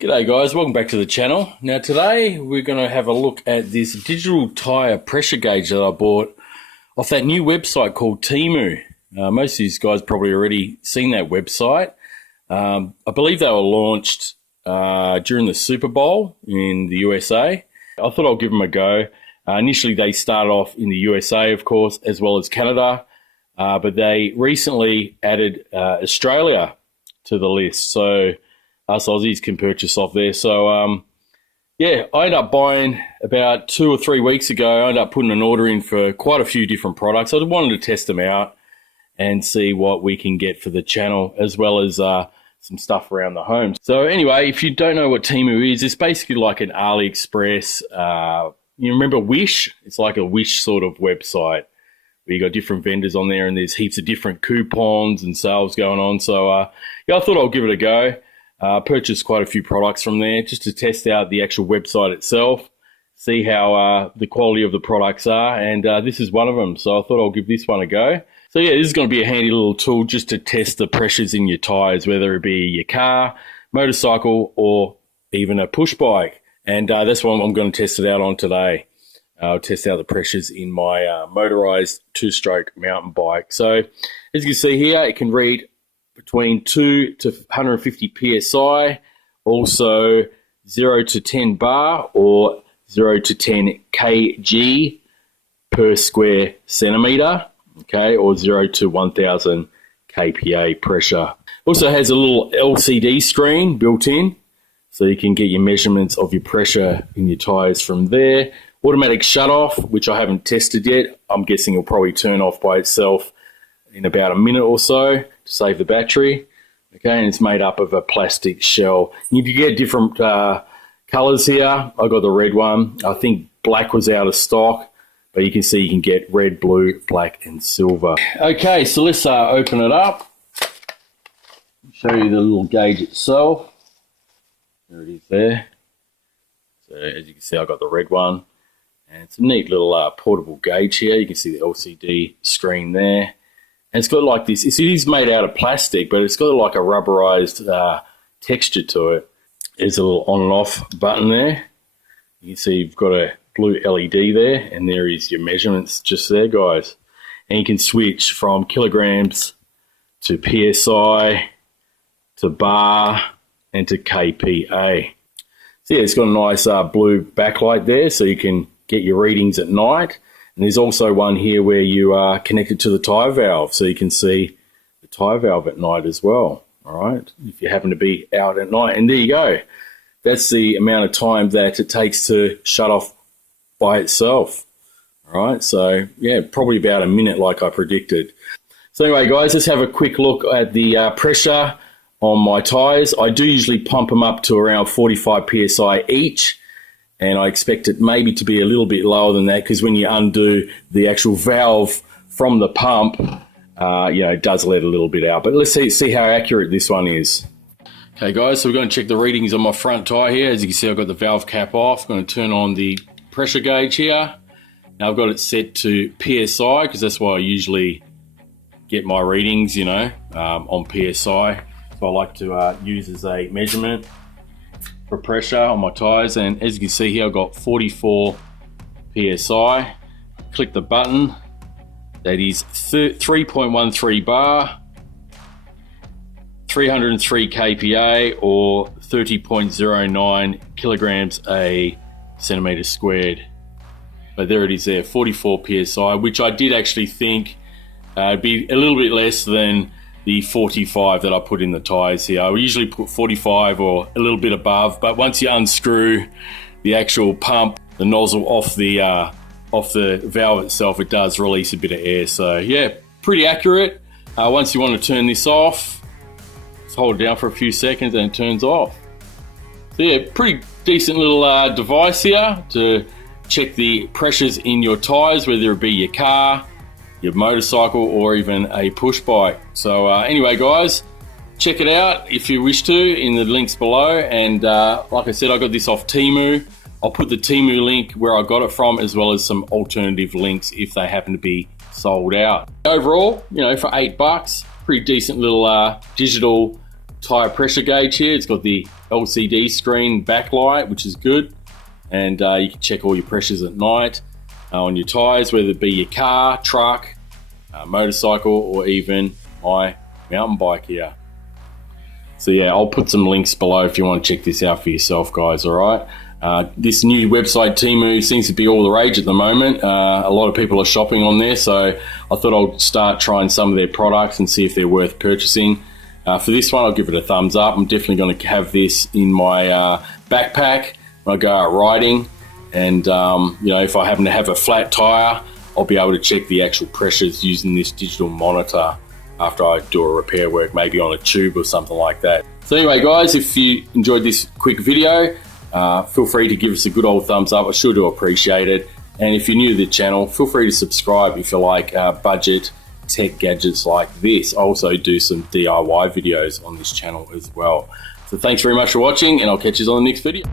G'day guys, welcome back to the channel. Now today we're going to have a look at this digital tyre pressure gauge that I bought off that new website called Temu. Most of these guys probably already seen that website. I believe they were launched during the Super Bowl in the USA. I thought I'll give them a go. Initially they started off in the USA, of course, as well as Canada, but they recently added Australia to the list. So us Aussies can purchase off there. So, yeah, I ended up buying about 2 or 3 weeks ago. I ended up putting an order in for quite a few different products. I wanted to test them out and see what we can get for the channel, as well as some stuff around the home. So anyway, if you don't know what Temu is, it's basically like an Aliexpress. You remember Wish? It's like a Wish sort of website where you got different vendors on there and there's heaps of different coupons and sales going on. So, yeah, I thought I'll give it a go. Purchased quite a few products from there just to test out the actual website itself, see how the quality of the products are, and this is one of them. So I thought I'll give this one a go. So yeah, this is going to be a handy little tool just to test the pressures in your tyres, whether it be your car, motorcycle, or even a push bike. And that's what I'm going to test it out on today. I'll test out the pressures in my motorized 2-stroke mountain bike. So as you can see here, it can read between 2 to 150 psi, also 0 to 10 bar or 0 to 10 kg per square centimeter, okay, or 0 to 1000 kPa pressure. Also has a little LCD screen built in, so you can get your measurements of your pressure in your tires from there. Automatic shut off, which I haven't tested yet. I'm guessing it'll probably turn off by itself in about a minute or so to save the battery. Okay, and it's made up of a plastic shell. You can get different colors here. I got the red one. I think black was out of stock, but you can see you can get red, blue, black, and silver. Okay, so let's open it up. Show you the little gauge itself. There it is there. So as you can see, I got the red one. And it's a neat little portable gauge here. You can see the LCD screen there. And it's got like this, it is made out of plastic, but it's got like a rubberized texture to it. There's a little on and off button there. You can see you've got a blue LED there, and there is your measurements just there, guys. And you can switch from kilograms to PSI to bar and to kPa. So yeah, it's got a nice blue backlight there, so you can get your readings at night. And there's also one here where you are connected to the tyre valve, so you can see the tyre valve at night as well, all right, if you happen to be out at night. And there you go. That's the amount of time that it takes to shut off by itself, all right? So, yeah, probably about a minute like I predicted. So anyway, guys, let's have a quick look at the pressure on my tyres. I do usually pump them up to around 45 PSI each. And I expect it maybe to be a little bit lower than that, because when you undo the actual valve from the pump, it does let a little bit out. But let's see how accurate this one is. Okay, guys, so we're going to check the readings on my front tyre here. As you can see, I've got the valve cap off. I'm going to turn on the pressure gauge here. Now I've got it set to PSI, because that's why I usually get my readings, on PSI. So I like to use as a measurement for pressure on my tyres. And as you can see here, I've got 44 PSI. Click the button. That is 3.13 bar, 303 kPa, or 30.09 kilograms a centimetre squared. But there it is there, 44 PSI, which I did actually think would be a little bit less than the 45 that I put in the tyres here. I usually put 45 or a little bit above, but once you unscrew the actual pump, the nozzle off the valve itself, it does release a bit of air. So yeah, pretty accurate. Once you want to turn this off, just hold it down for a few seconds and it turns off. So yeah, pretty decent little device here to check the pressures in your tyres, whether it be your car, your motorcycle, or even a push bike. So anyway, guys, check it out if you wish to in the links below. And like I said, I got this off Temu. I'll put the Temu link where I got it from, as well as some alternative links if they happen to be sold out. Overall, for $8, pretty decent little digital tyre pressure gauge here. It's got the LCD screen backlight, which is good. And you can check all your pressures at night on your tyres, whether it be your car, truck, motorcycle, or even my mountain bike here. So yeah, I'll put some links below if you want to check this out for yourself, guys. All right. This new website Temu seems to be all the rage at the moment. A lot of people are shopping on there, so I thought I'll start trying some of their products and see if they're worth purchasing. For this one, I'll give it a thumbs up. I'm definitely going to have this in my backpack when I go out riding, and you know, if I happen to have a flat tire, I'll be able to check the actual pressures using this digital monitor after I do a repair work, maybe on a tube or something like that. So anyway, guys, if you enjoyed this quick video, feel free to give us a good old thumbs up. I sure do appreciate it. And if you're new to the channel, feel free to subscribe if you like budget tech gadgets like this. I also do some DIY videos on this channel as well. So thanks very much for watching, and I'll catch you on the next video.